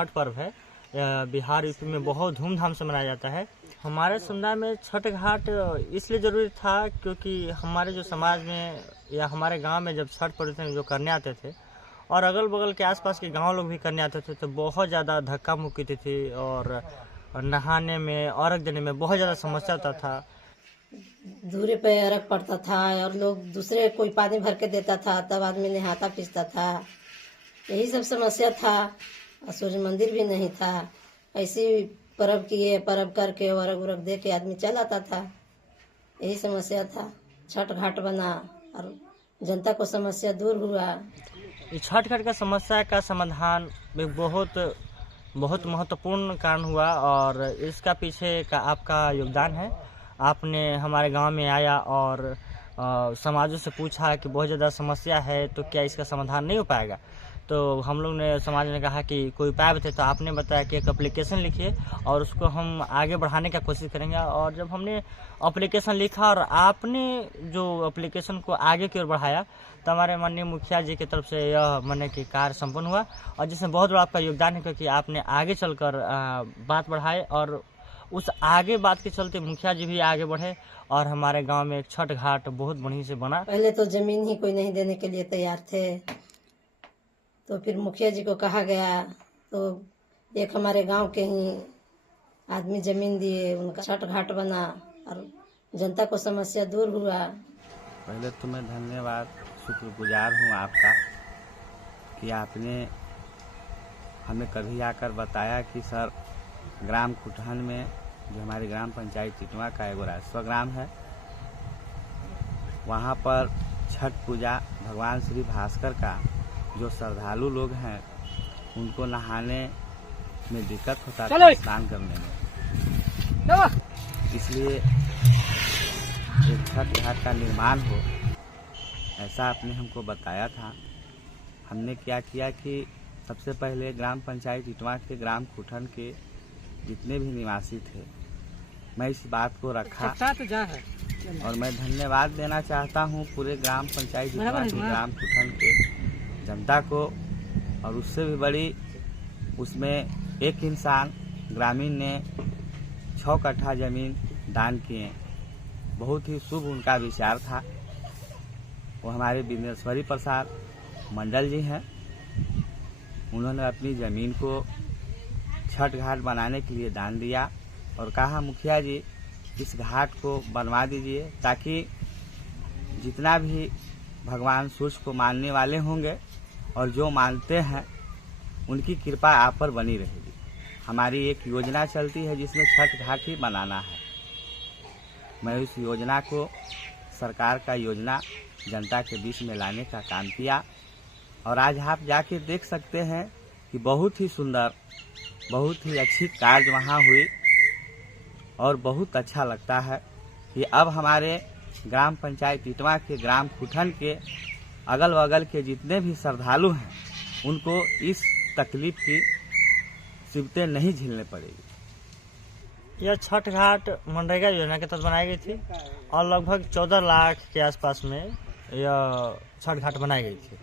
छठ पर्व है, बिहार यूपी में बहुत धूमधाम से मनाया जाता है। हमारे समुदाय में छठ घाट इसलिए ज़रूरी था क्योंकि हमारे जो समाज में या हमारे गांव में जब छठ पर्व जो करने आते थे और अगल बगल के आसपास के गांव लोग भी करने आते थे तो बहुत ज़्यादा धक्का मुक्की थी और नहाने में अर्घ देने में बहुत ज़्यादा समस्या होता था। दूरी पे अर्घ पड़ता था और लोग दूसरे कोई पानी भर के देता था, तब आदमी नहाता पीसता था। यही सब समस्या था। और सूर्य मंदिर भी नहीं था। ऐसी पर्व किए, पर्व करके अर्घ उर्घ दे के आदमी चल आता था। यही समस्या था। छठ घाट बना और जनता को समस्या दूर हुआ। इस छठ घाट का समस्या का समाधान एक बहुत महत्वपूर्ण कारण हुआ और इसका पीछे का आपका योगदान है। आपने हमारे गांव में आया और समाजों से पूछा कि बहुत ज़्यादा समस्या है तो क्या इसका समाधान नहीं हो पाएगा। तो हम लोग ने समाज ने कहा कि कोई उपाय बताए, तो आपने बताया कि एक एप्लीकेशन लिखिए और उसको हम आगे बढ़ाने का कोशिश करेंगे। और जब हमने एप्लीकेशन लिखा और आपने जो एप्लीकेशन को आगे की ओर बढ़ाया तो हमारे माननीय मुखिया जी की तरफ से यह माने कि कार्य संपन्न हुआ और जिसमें बहुत बड़ा आपका योगदान है क्योंकि आपने आगे चलकर बात बढ़ाए और उस आगे बात के चलते मुखिया जी भी आगे बढ़े और हमारे गांव में एक छठ घाट बहुत बढ़िया से बना। पहले तो जमीन ही कोई नहीं देने के लिए तैयार थे, तो फिर मुखिया जी को कहा गया तो एक हमारे गांव के ही आदमी जमीन दिए, उनका छठ घाट बना और जनता को समस्या दूर हुआ। पहले तो मैं धन्यवाद शुक्रगुजार हूँ आपका कि आपने हमें कभी आकर बताया कि सर ग्राम कुटहन में जो हमारी ग्राम पंचायत टिटवा का एगो राजस्व ग्राम है, वहाँ पर छठ पूजा भगवान श्री भास्कर का जो श्रद्धालु लोग हैं उनको नहाने में दिक्कत होता था, स्नान करने में, इसलिए एक छठ घाट का निर्माण हो ऐसा आपने हमको बताया था। हमने क्या किया कि सबसे पहले ग्राम पंचायत टिटवा के ग्राम कुटहन के जितने भी निवासी थे मैं इस बात को रखा और मैं धन्यवाद देना चाहता हूँ पूरे ग्राम पंचायत टिटवा के ग्राम कुटहन के जनता को। और उससे भी बड़ी उसमें एक इंसान ग्रामीण ने 6 कट्ठा जमीन दान किए। बहुत ही शुभ उनका विचार था। वो हमारे बिनेश्वरी प्रसाद मंडल जी हैं। उन्होंने अपनी ज़मीन को छठ घाट बनाने के लिए दान दिया और कहा मुखिया जी इस घाट को बनवा दीजिए ताकि जितना भी भगवान सूर्य को मानने वाले होंगे और जो मानते हैं उनकी कृपा आप पर बनी रहेगी। हमारी एक योजना चलती है जिसमें छठ घाट ही बनाना है। मैं उस योजना को सरकार का योजना जनता के बीच में लाने का काम किया और आज आप जाके देख सकते हैं कि बहुत ही सुंदर, बहुत ही अच्छी कार्य वहाँ हुई और बहुत अच्छा लगता है कि अब हमारे ग्राम पंचायत टिटवा के ग्राम कुटहन के अगल बगल के जितने भी श्रद्धालु हैं उनको इस तकलीफ की सिबतें नहीं झेलने पड़ेगी। यह छठ घाट मनरेगा योजना के तहत बनाई गई थी और लगभग 14 लाख के आसपास में यह छठ घाट बनाई गई थी।